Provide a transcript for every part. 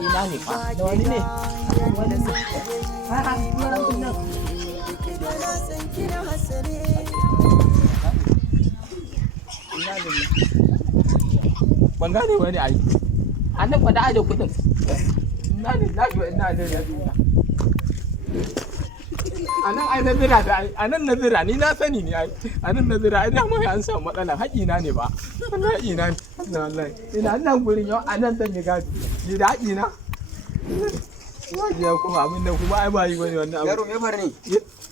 Ina ne fa? Da wani ne? Wani ne? A'a, ina nan. Ban gane wani ai. An nan kwada aje kudin. Ina ne lafiya ina ne lafiya. Anan ai na bira da ai, anan na bira ni na sani ne ai. Anan na bira ai dama an samu matsala haƙina ne ba. Wannan haƙina ne. Wallahi. Ina nan gurin yau anan zan yi gadi. Ni da haƙina. Ya kuma abin da kuma ai ba yi bane wannan abu. Yaro me fara ne?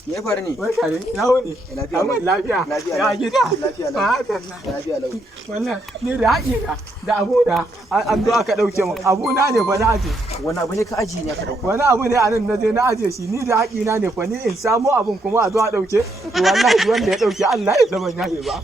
Me fara ne? Wai kare, na wuni. Lafiya. Ya gida. Lafiya lau. Lafiya lau. Wannan ni da haƙina da abuna an zo aka ɗauke min. Abuna ne fa na aje. Wani abu ne ka ajiye ne aka ɗauka? Wani abu ne a nan na je na aje shi ni da haƙina ne fa ni in samo abun kuma a zo a ɗauke. To wallahi wanda ya ɗauke Allah ya zaman yahe ba.